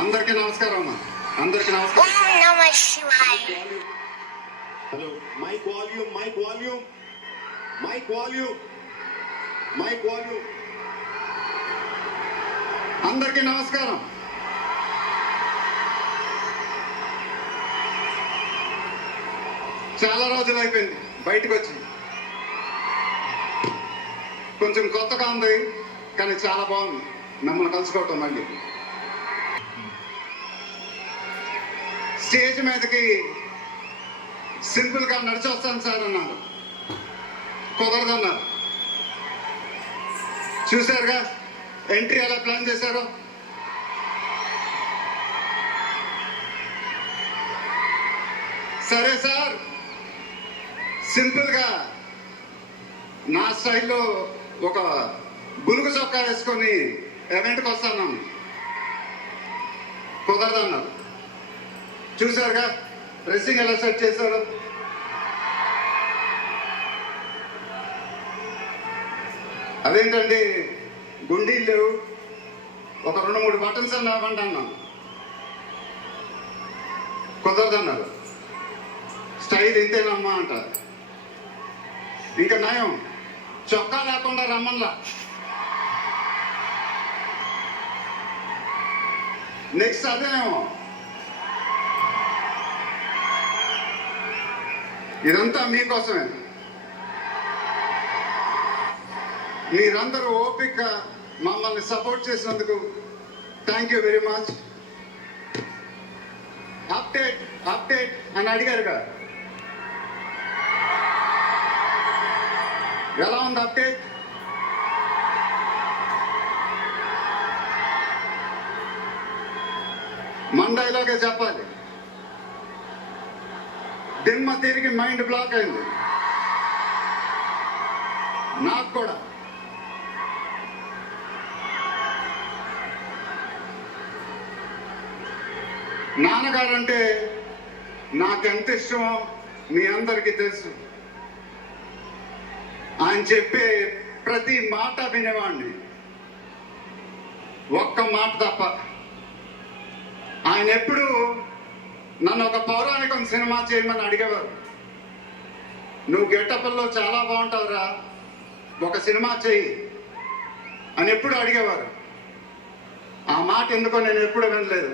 అందరికీ నమస్కారం అమ్మా. అందరికీ నమస్కారం. Hello, mike volume, mike volume, mike volume, mike volume. అందరికీ నమస్కారం. చాలా రోజులు అయిపోయింది బయటకు వచ్చి. కొంచెం కొత్తగా ఉంది కానీ చాలా బాగుంది మిమ్మల్ని కలుసుకోవటం. మళ్ళీ స్టేజ్ మీదకి సింపుల్ గా నడిచి వస్తాను సార్ అన్నారు. కుదరదన్నారు. చూశారుగా ఎంట్రీ ఎలా ప్లాన్ చేశారో. సరే సార్, సింపుల్ గా నా స్టైల్లో ఒక బులుగు చొక్కా వేసుకొని ఈవెంట్కి వస్తాను. కుదరదన్నారు. చూశారుగా డ్రెస్సింగ్ ఎలా సెట్ చేశారు. అదేంటండి గుండీలు ఒక 2-3 బటన్స్ అన్న ఇవ్వండి అన్నాం. కుదరదన్నారు. స్టైల్ ఇంతేనమ్మా అంటారు. ఇంకా నయం చొక్కా లేకుండా రమ్మన్లా. నెక్స్ట్ అదేనేమో. ఇదంతా మీకోసమే. మీరందరూ ఓపిక మమ్మల్ని సపోర్ట్ చేసినందుకు thank you very much. Update update అని అడిగారుగా, ఎలా ఉంది అప్డేట్? మండైలోకే చెప్పాలి. దిమ్మ తిరిగి మైండ్ బ్లాక్ అయింది నాకు కూడా. నాన్నగారంటే నాకెంత ఇష్టమో మీ అందరికీ తెలుసు. ఆయన చెప్పే ప్రతి మాట వినేవాడిని, ఒక్క మాట తప్ప. ఆయన ఎప్పుడు నన్ను ఒక పౌరాణికం సినిమా చేయమని అడిగేవారు. నువ్వు గెటప్లో చాలా బాగుంటావురా, ఒక సినిమా చేయి అని ఎప్పుడు అడిగేవారు. ఆ మాట ఎందుకో నేను ఎప్పుడు వినలేదు.